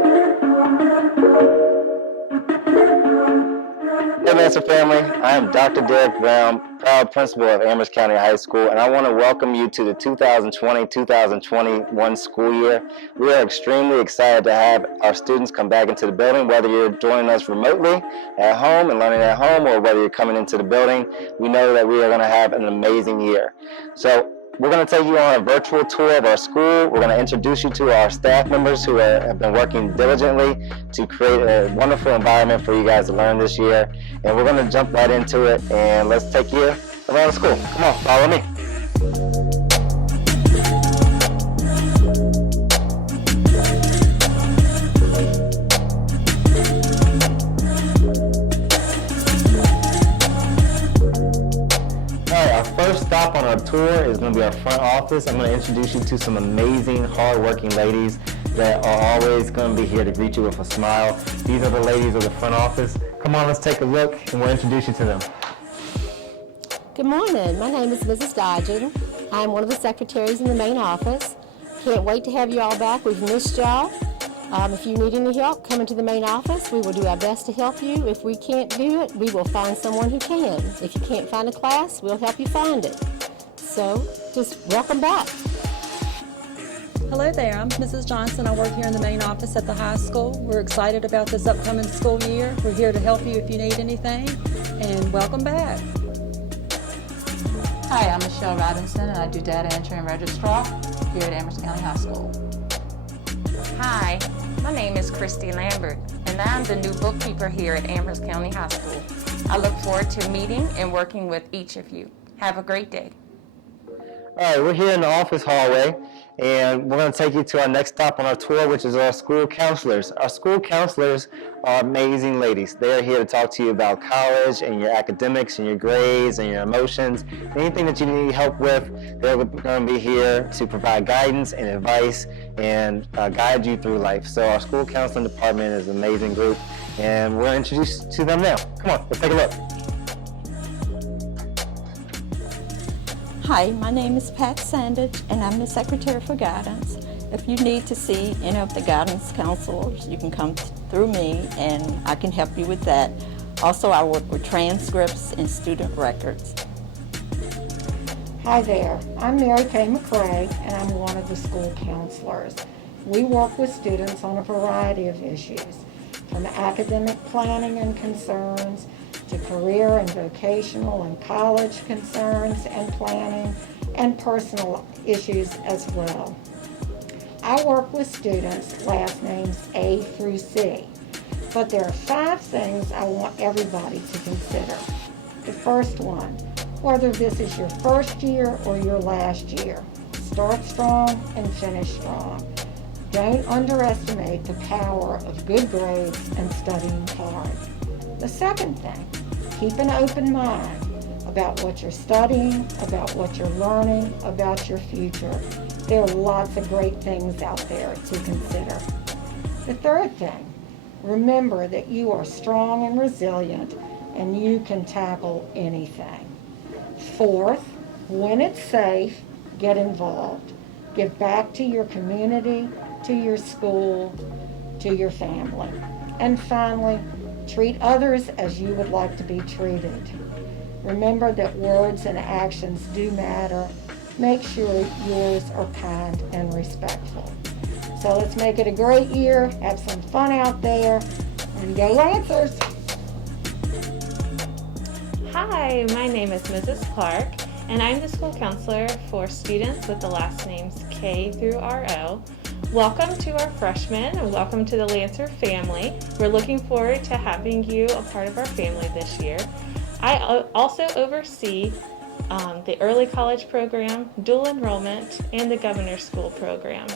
Hey, Master Family, I am Dr. Derek Brown, proud principal of Amherst County High School, and I want to welcome you to the 2020-2021 school year. We are extremely excited to have our students come back into the building, whether you're joining us remotely at home and learning at home, or whether you're coming into the building. We know that we are going to have an amazing year. So we're going to take you on a virtual tour of our school. We're going to introduce you to our staff members who have been working diligently to create a wonderful environment for you guys to learn this year. And we're going to jump right into it, and let's take you around the school. Come on, follow me. Our first stop on our tour is going to be our front office. I'm going to introduce you to some amazing, hard-working ladies that are always going to be here to greet you with a smile. These are the ladies of the front office. Come on, let's take a look, and we'll introduce you to them. Good morning. My name is Mrs. Dodgen. I'm one of the secretaries in the main office. Can't wait to have you all back. We've missed y'all. If you need any help, come into the main office. We will do our best to help you. If we can't do it, we will find someone who can. If you can't find a class, we'll help you find it. So, just welcome back. Hello there, I'm Mrs. Johnson. I work here in the main office at the high school. We're excited about this upcoming school year. We're here to help you if you need anything, and welcome back. Hi, I'm Michelle Robinson, and I do data entry and registrar here at Amherst County High School. Hi, my name is Christy Lambert, and I'm the new bookkeeper here at Amherst County High School. I look forward to meeting and working with each of you. Have a great day. All right, we're here in the office hallway, and we're going to take you to our next stop on our tour, which is our school counselors. Our school counselors are amazing ladies. They are here to talk to you about college and your academics and your grades and your emotions. Anything that you need help with, they're going to be here to provide guidance and advice and guide you through life. So our school counseling department is an amazing group, and we're going to introduce you to them now. Come on, let's take a look. Hi, my name is Pat Sandage, and I'm the Secretary for Guidance. If you need to see any of the guidance counselors, you can come through me, and I can help you with that. Also, I work with transcripts and student records. Hi there, I'm Mary Kay McCrae, and I'm one of the school counselors. We work with students on a variety of issues, from academic planning and concerns, to career and vocational and college concerns and planning, and personal issues as well. I work with students last names A through C, but there are 5 things I want everybody to consider. The first one, whether this is your first year or your last year, start strong and finish strong. Don't underestimate the power of good grades and studying hard. The second thing, keep an open mind about what you're studying, about what you're learning, about your future. There are lots of great things out there to consider. The third thing, remember that you are strong and resilient and you can tackle anything. Fourth, when it's safe, get involved. Give back to your community, to your school, to your family. And finally, treat others as you would like to be treated. Remember that words and actions do matter. Make sure yours are kind and respectful. So let's make it a great year, have some fun out there, and go Lancers! Hi, my name is Mrs. Clark, and I'm the school counselor for students with the last names K through RO. Welcome to our freshmen, and welcome to the Lancer family. We're looking forward to having you a part of our family this year. I also oversee the early college program, dual enrollment, and the governor's school program.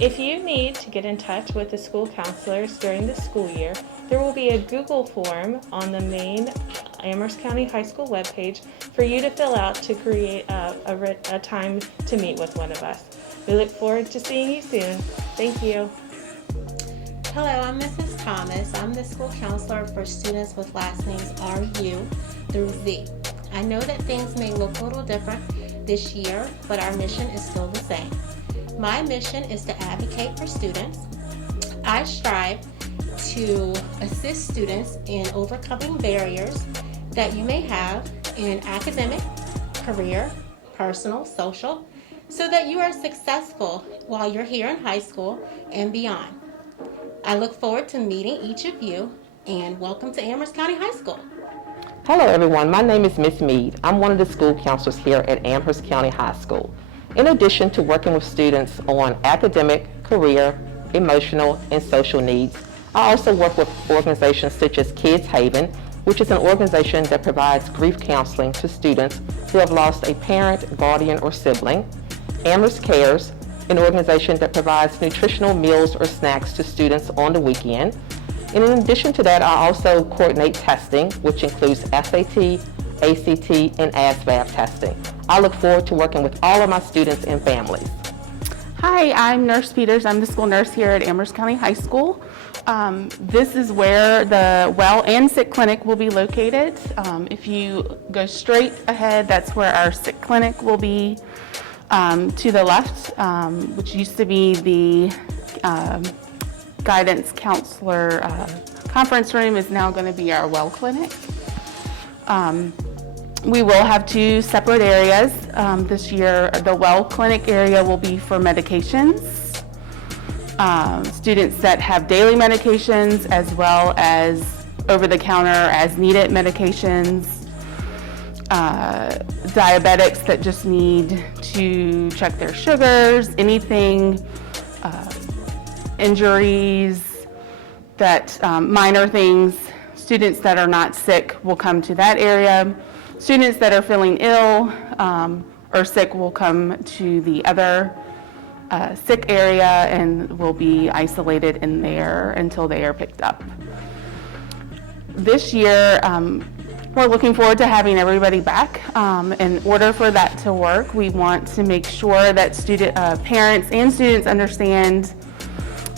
If you need to get in touch with the school counselors during the school year, there will be a Google form on the main Amherst County High School webpage for you to fill out to create a time to meet with one of us. We look forward to seeing you soon. Thank you. Hello, I'm Mrs. Thomas. I'm the school counselor for students with last names RU through Z. I know that things may look a little different this year, but our mission is still the same. My mission is to advocate for students. I strive to assist students in overcoming barriers that you may have in academic, career, personal, social, so that you are successful while you're here in high school and beyond. I look forward to meeting each of you, and welcome to Amherst County High School. Hello everyone, my name is Miss Mead. I'm one of the school counselors here at Amherst County High School. In addition to working with students on academic, career, emotional, and social needs, I also work with organizations such as Kids Haven, which is an organization that provides grief counseling to students who have lost a parent, guardian, or sibling. Amherst Cares, an organization that provides nutritional meals or snacks to students on the weekend. And in addition to that, I also coordinate testing, which includes SAT, ACT, and ASVAB testing. I look forward to working with all of my students and families. Hi, I'm Nurse Peters. I'm the school nurse here at Amherst County High School. This is where the well and sick clinic will be located. If you go straight ahead, that's where our sick clinic will be. To the left, which used to be the guidance counselor conference room, is now going to be our well clinic. We will have two separate areas this year. The well clinic area will be for medications, students that have daily medications as well as over-the-counter as needed medications, diabetics that just need to check their sugars, anything, injuries, that minor things. Students that are not sick will come to that area. Students that are feeling ill or sick will come to the other sick area and will be isolated in there until they are picked up. This year, we're looking forward to having everybody back. In order for that to work, we want to make sure that parents and students understand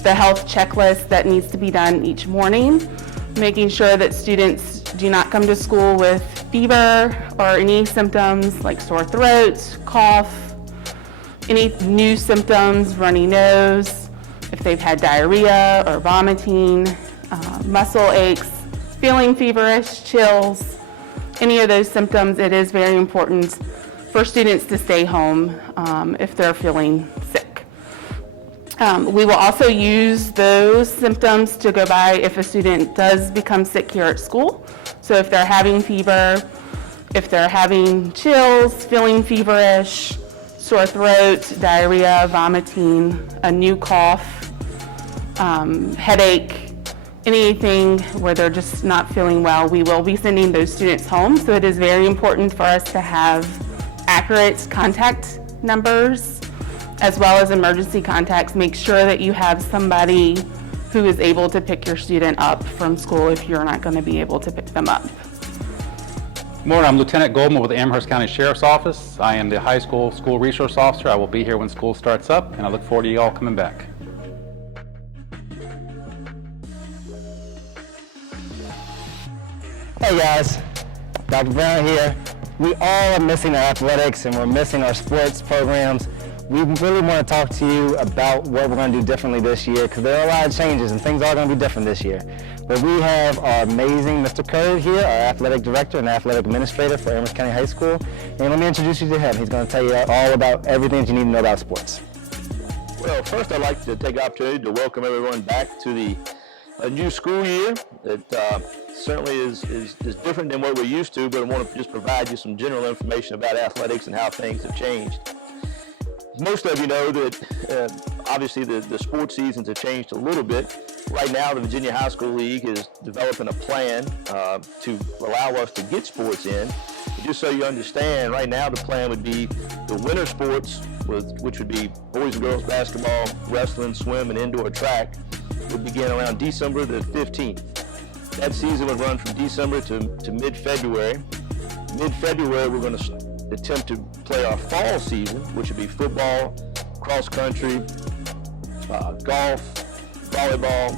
the health checklist that needs to be done each morning, making sure that students do not come to school with fever or any symptoms like sore throat, cough, any new symptoms, runny nose, if they've had diarrhea or vomiting, muscle aches, feeling feverish, chills, any of those symptoms. It is very important for students to stay home if they're feeling sick. We will also use those symptoms to go by if a student does become sick here at school. So if they're having fever, if they're having chills, feeling feverish, sore throat, diarrhea, vomiting, a new cough, headache, anything where they're just not feeling well, we will be sending those students home. So it is very important for us to have accurate contact numbers as well as emergency contacts. Make sure that you have somebody who is able to pick your student up from school if you're not going to be able to pick them up. Good morning, I'm Lieutenant Goldman with the Amherst County Sheriff's Office. I am the high school resource officer. I will be here when school starts up, and I look forward to you all coming back. Hey guys, Dr. Brown here. We all are missing our athletics and we're missing our sports programs. We really want to talk to you about what we're going to do differently this year, because there are a lot of changes and things are going to be different this year. But we have our amazing Mr. Curry here, our athletic director and athletic administrator for Amherst County High School. And let me introduce you to him. He's going to tell you all about everything that you need to know about sports. Well, first I'd like to take the opportunity to welcome everyone back to a new school year. It certainly is different than what we're used to, but I want to just provide you some general information about athletics and how things have changed. Most of you know that obviously the sports seasons have changed a little bit. Right now the Virginia High School League is developing a plan to allow us to get sports in. But just so you understand, right now the plan would be the winter sports, which would be boys and girls basketball, wrestling, swim, and indoor track, would begin around December the 15th. That season would run from December to mid-February. Mid-February we're going to attempt to play our fall season, which would be football, cross country, golf, volleyball.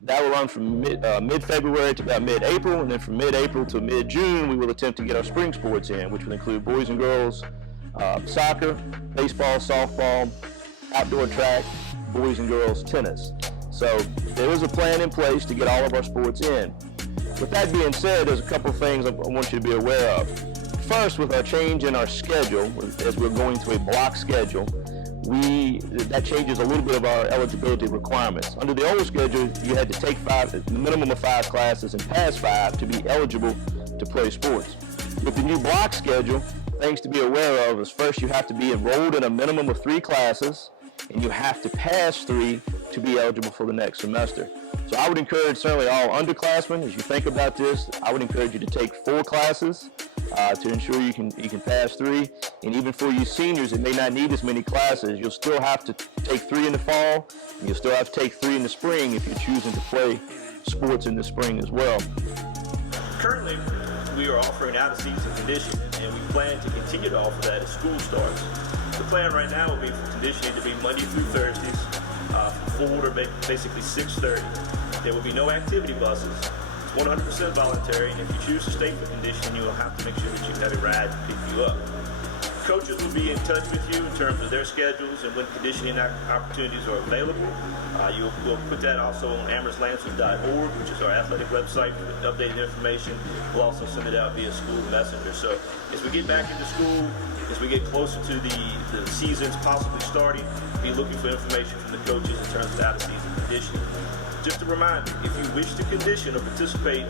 That will run from mid-February to about mid-April, and then from mid-April to mid-June, we will attempt to get our spring sports in, which will include boys and girls, soccer, baseball, softball, outdoor track, boys and girls tennis. So there is a plan in place to get all of our sports in. With that being said, there's a couple of things I want you to be aware of. First, with our change in our schedule, as we're going to a block schedule, that changes a little bit of our eligibility requirements. Under the old schedule, you had to take the minimum of 5 classes and pass 5 to be eligible to play sports. With the new block schedule, things to be aware of is first you have to be enrolled in a minimum of 3 classes, and you have to pass 3 to be eligible for the next semester. So I would encourage certainly all underclassmen, as you think about this, I would encourage you to take 4 classes to ensure you can pass 3. And even for you seniors that may not need as many classes, you'll still have to take 3 in the fall, and you'll still have to take 3 in the spring if you're choosing to play sports in the spring as well. Currently, we are offering out-of-season conditioning, and we plan to continue to offer that as school starts. The plan right now will be for conditioning to be Monday through Thursdays, from 4 to basically 6:30. There will be no activity buses. It's 100% voluntary, and if you choose to stay for conditioning, you will have to make sure that you have a ride to pick you up. Coaches will be in touch with you in terms of their schedules and when conditioning opportunities are available. We'll put that also on amherstlancers.org, which is our athletic website with updated information. We'll also send it out via school messenger. So as we get back into school, as we get closer to the seasons possibly starting, be looking for information from the coaches in terms of out-of-season conditioning. Just a reminder, if you wish to condition or participate,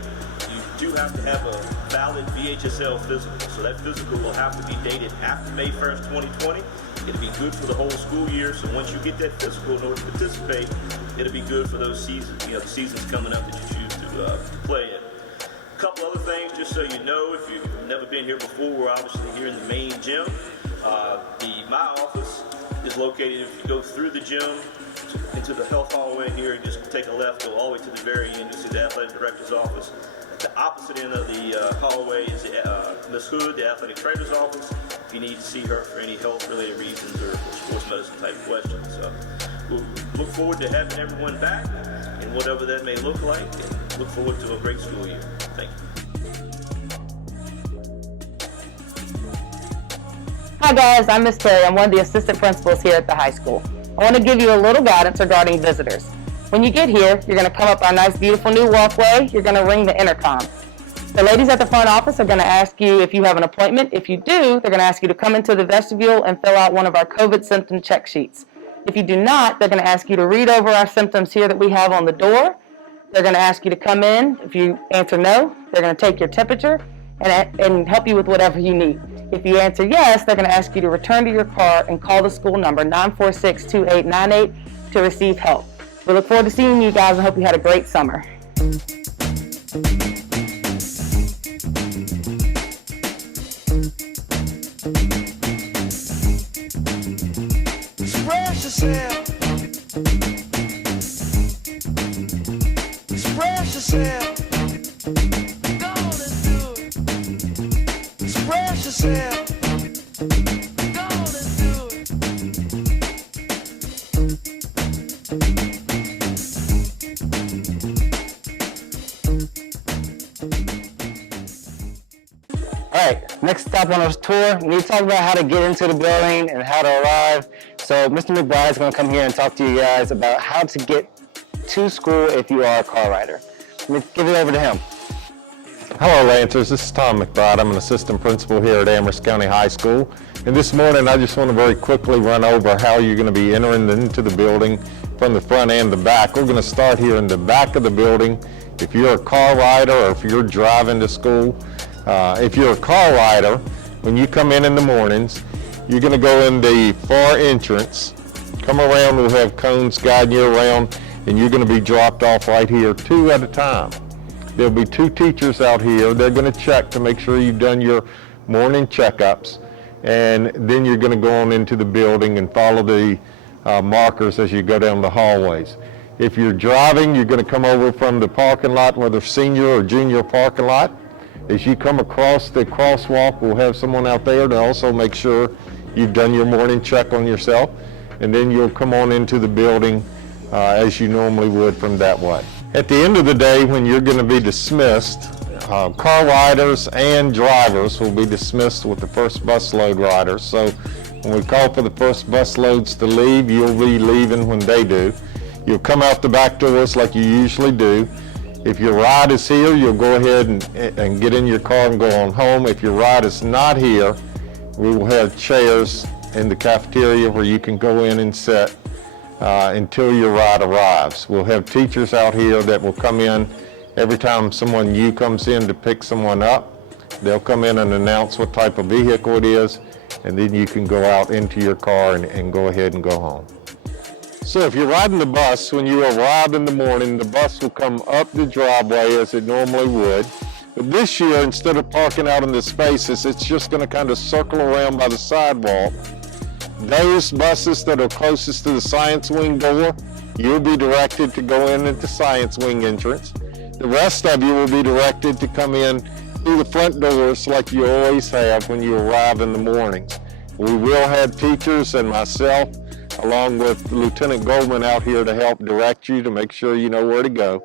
you do have to have a valid VHSL physical. So that physical will have to be dated after May 1st, 2020. It'll be good for the whole school year. So once you get that physical in order to participate, it'll be good for those seasons, the seasons coming up that you choose to play in. A couple other things, just so you know, if you've never been here before, we're obviously here in the main gym. My office is located, if you go through the gym into the health hallway here, and just take a left, go all the way to the very end, you'll see the athletic director's office. At the opposite end of the hallway is Ms. Hood, the athletic trainer's office, if you need to see her for any health-related reasons or sports medicine type questions. So we'll look forward to having everyone back, and whatever that may look like, and look forward to a great school year. Thank you. Hi guys, I'm Miss Terry. I'm one of the assistant principals here at the high school. I want to give you a little guidance regarding visitors. When you get here, you're going to come up our nice beautiful new walkway. You're going to ring the intercom. The ladies at the front office are going to ask you if you have an appointment. If you do, they're going to ask you to come into the vestibule and fill out one of our COVID symptom check sheets. If you do not, they're going to ask you to read over our symptoms here that we have on the door. They're going to ask you to come in. If you answer no, they're going to take your temperature and help you with whatever you need. If you answer yes, they're going to ask you to return to your car and call the school number 946-2898 to receive help. We look forward to seeing you guys and hope you had a great summer. Express yourself. Express yourself. Go on and do it. Express yourself. Go on and do it. All right, next stop on our tour, we need to talk about how to get into the building and how to arrive. So Mr. McBride is going to come here and talk to you guys about how to get to school if you are a car rider. Let me give it over to him. Hello Lancers, this is Tom McBride. I'm an assistant principal here at Amherst County High School. And this morning I just want to very quickly run over how you're going to be entering into the building from the front and the back. We're going to start here in the back of the building. If you're a car rider or if you're driving to school, if you're a car rider, when you come in the mornings, you're going to go in the far entrance, come around, we'll have cones guiding you around, and you're going to be dropped off right here, 2 at a time. There'll be 2 teachers out here. They're going to check to make sure you've done your morning checkups, and then you're going to go on into the building and follow the markers as you go down the hallways. If you're driving, you're going to come over from the parking lot, whether senior or junior parking lot. As you come across the crosswalk, we'll have someone out there to also make sure you've done your morning check on yourself, and then you'll come on into the building as you normally would from that way. At the end of the day, when you're going to be dismissed, car riders and drivers will be dismissed with the first busload riders. So When we call for the first bus loads to leave, you'll be leaving when they do. You'll come out the back doors like you usually do. If your ride is here, you'll go ahead and get in your car and go on home. If your ride is not here, we will have chairs in the cafeteria where you can go in and sit until your ride arrives. We'll have teachers out here that will come in every time someone new comes in to pick someone up. They'll come in and announce what type of vehicle it is, and then you can go out into your car and go ahead and go home. So if you're riding the bus, when you arrive in the morning, the bus will come up the driveway as it normally would. But this year, instead of parking out in the spaces, it's just going to kind of circle around by the sidewalk. Those buses that are closest to the science wing door, you'll be directed to go in at the science wing entrance. The rest of you will be directed to come in through the front doors like you always have when you arrive in the mornings. We will have teachers and myself, along with Lieutenant Goldman, out here to help direct you to make sure you know where to go.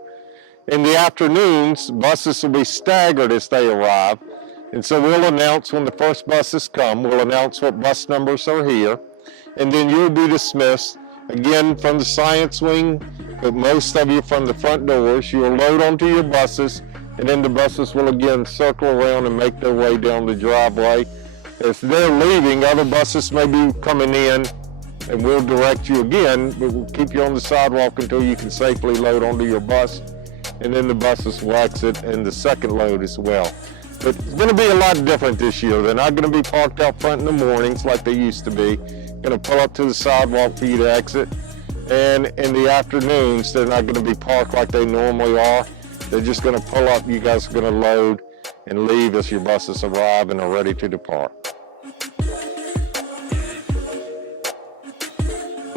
In the afternoons, buses will be staggered as they arrive, and so we'll announce when the first buses come. We'll announce what bus numbers are here, and then you'll be dismissed, again from the science wing, but most of you from the front doors. You'll load onto your buses, and then the buses will again circle around and make their way down the driveway. As they're leaving, other buses may be coming in, and we'll direct you again, but we'll keep you on the sidewalk until you can safely load onto your bus, and then the buses will exit and the second load as well. But it's going to be a lot different this year. They're not going to be parked out front in the mornings like they used to be. Going to pull up to the sidewalk for you to exit, and in the afternoons, they're not going to be parked like they normally are. They're just going to pull up. You guys are going to load and leave as your buses arrive and are ready to depart.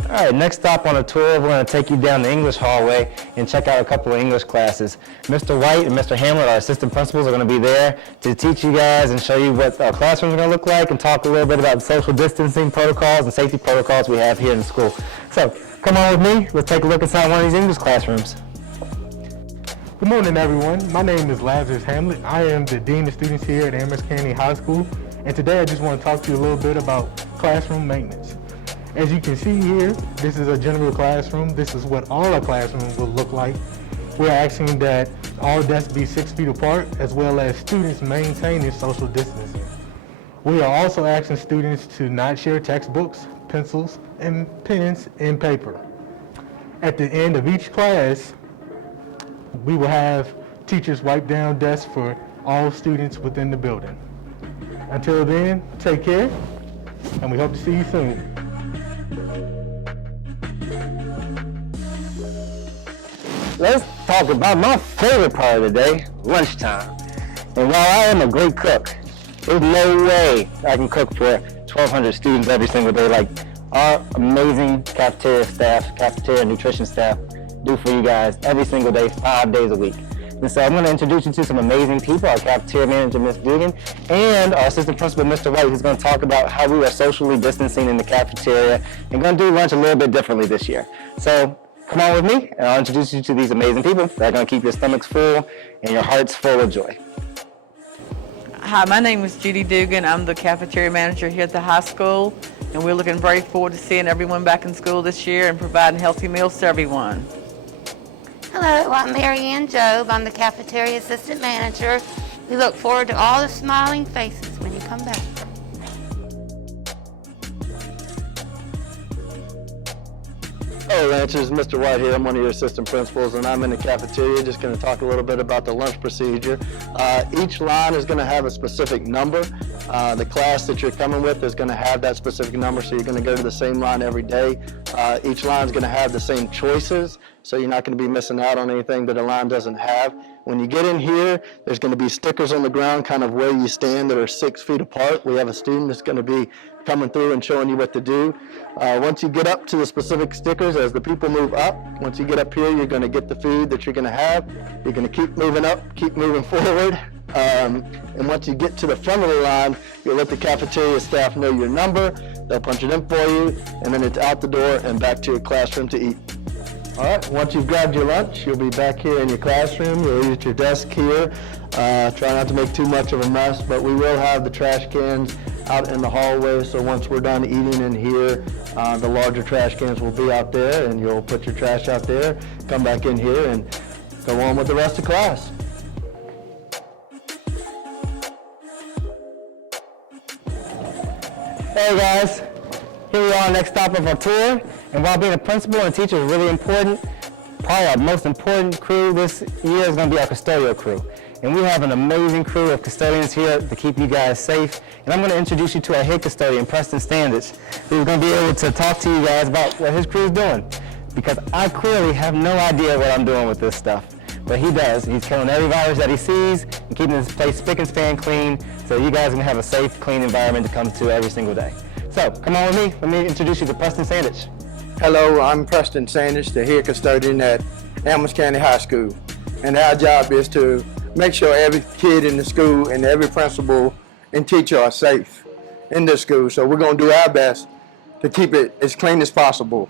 All right, next stop on the tour, we're going to take you down the English hallway and check out a couple of English classes. Mr. White and Mr. Hamlet, our assistant principals, are going to be there to teach you guys and show you what our classrooms are going to look like and talk a little bit about social distancing protocols and safety protocols we have here in school. So come on with me, let's take a look inside one of these English classrooms. Good morning, everyone. My name is Lazarus Hamlet. I am the Dean of Students here at Amherst County High School, and today I just want to talk to you a little bit about classroom maintenance. As you can see here, this is a general classroom. This is what all our classrooms will look like. We're asking that all desks be 6 feet apart, as well as students maintaining social distancing. We are also asking students to not share textbooks, pencils, and pens and paper. At the end of each class, we will have teachers wipe down desks for all students within the building. Until then, take care, and we hope to see you soon. Let's talk about my favorite part of the day, lunchtime. And while I am a great cook, there's no way I can cook for 1,200 students every single day like our amazing cafeteria staff, cafeteria nutrition staff do for you guys every single day, 5 days a week. And so I'm going to introduce you to some amazing people, our cafeteria manager, Ms. Dugan, and our assistant principal, Mr. White, who's going to talk about how we are socially distancing in the cafeteria and going to do lunch a little bit differently this year. So come on with me, and I'll introduce you to these amazing people that are going to keep your stomachs full and your hearts full of joy. Hi, my name is Judy Dugan. I'm the cafeteria manager here at the high school, and we're looking very forward to seeing everyone back in school this year and providing healthy meals to everyone. Hello, I'm Mary Ann Jobe. I'm the cafeteria assistant manager. We look forward to all the smiling faces when you come back. Hello, Lancers. Mr. White here. I'm one of your assistant principals, and I'm in the cafeteria. Just going to talk a little bit about the lunch procedure. Each line is going to have a specific number. The class that you're coming with is going to have that specific number, so you're going to go to the same line every day. Each line is going to have the same choices, so you're not going to be missing out on anything that a line doesn't have. When you get in here, there's going to be stickers on the ground kind of where you stand that are 6 feet apart. We have a student that's going to be coming through and showing you what to do. Once you get up to the specific stickers, as the people move up, once you get up here, you're going to get the food that you're going to have. You're going to keep moving up, keep moving forward. And once you get to the front of the line, you'll let the cafeteria staff know your number. They'll punch it in for you, and then it's out the door and back to your classroom to eat. All right, once you've grabbed your lunch, you'll be back here in your classroom. You'll eat at your desk here. Try not to make too much of a mess, but we will have the trash cans out in the hallway. So once we're done eating in here, the larger trash cans will be out there, and you'll put your trash out there, come back in here, and go on with the rest of class. Hey guys, here we are, next stop of our tour. And while being a principal and a teacher is really important, probably our most important crew this year is going to be our custodial crew. And we have an amazing crew of custodians here to keep you guys safe. And I'm going to introduce you to our head custodian, Preston Standage, who's going to be able to talk to you guys about what his crew is doing. Because I clearly have no idea what I'm doing with this stuff. But he does. He's killing every virus that he sees and keeping this place spick and span clean so you guys can have a safe, clean environment to come to every single day. So come on with me. Let me introduce you to Preston Standage. Hello, I'm Preston Sanders, the head custodian at Amherst County High School. And our job is to make sure every kid in the school and every principal and teacher are safe in the school. So we're going to do our best to keep it as clean as possible,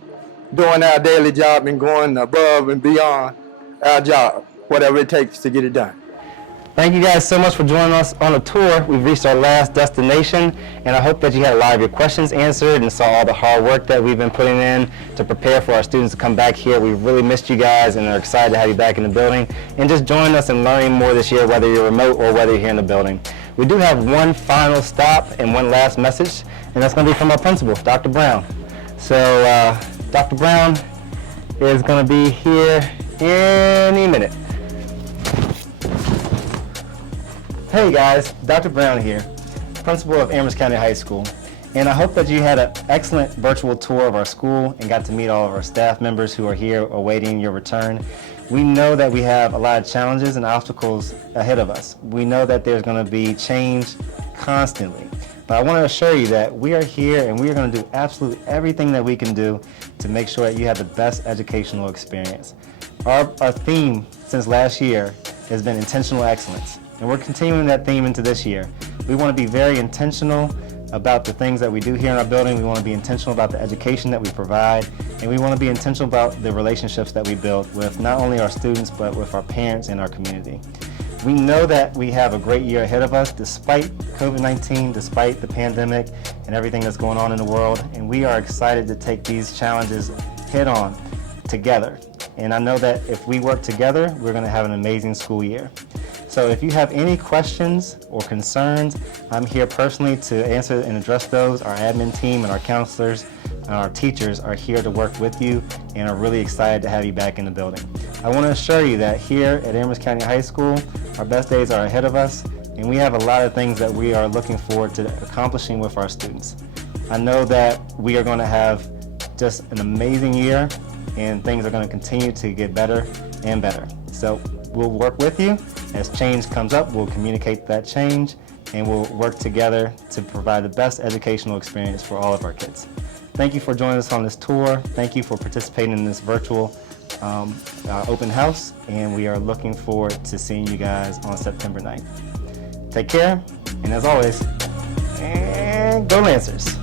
doing our daily job and going above and beyond our job, whatever it takes to get it done. Thank you guys so much for joining us on a tour. We've reached our last destination, and I hope that you had a lot of your questions answered and saw all the hard work that we've been putting in to prepare for our students to come back here. We've really missed you guys and are excited to have you back in the building and just join us in learning more this year, whether you're remote or whether you're here in the building. We do have one final stop and one last message, and that's going to be from our principal, Dr. Brown. So Dr. Brown is going to be here any minute. Hey guys, Dr. Brown here, principal of Amherst County High School, and I hope that you had an excellent virtual tour of our school and got to meet all of our staff members who are here awaiting your return. We know that we have a lot of challenges and obstacles ahead of us. We know that there's going to be change constantly, but I want to assure you that we are here and we are going to do absolutely everything that we can do to make sure that you have the best educational experience. Our theme since last year has been intentional excellence. And we're continuing that theme into this year. We want to be very intentional about the things that we do here in our building. We want to be intentional about the education that we provide. And we want to be intentional about the relationships that we build with not only our students, but with our parents and our community. We know that we have a great year ahead of us despite COVID-19, despite the pandemic and everything that's going on in the world. And we are excited to take these challenges head on together. And I know that if we work together, we're going to have an amazing school year. So if you have any questions or concerns, I'm here personally to answer and address those. Our admin team and our counselors and our teachers are here to work with you and are really excited to have you back in the building. I want to assure you that here at Amherst County High School, our best days are ahead of us, and we have a lot of things that we are looking forward to accomplishing with our students. I know that we are going to have just an amazing year, and things are going to continue to get better and better. So we'll work with you. As change comes up, we'll communicate that change, and we'll work together to provide the best educational experience for all of our kids. Thank you for joining us on this tour. Thank you for participating in this virtual open house, and we are looking forward to seeing you guys on September 9th. Take care, and as always, and go Lancers!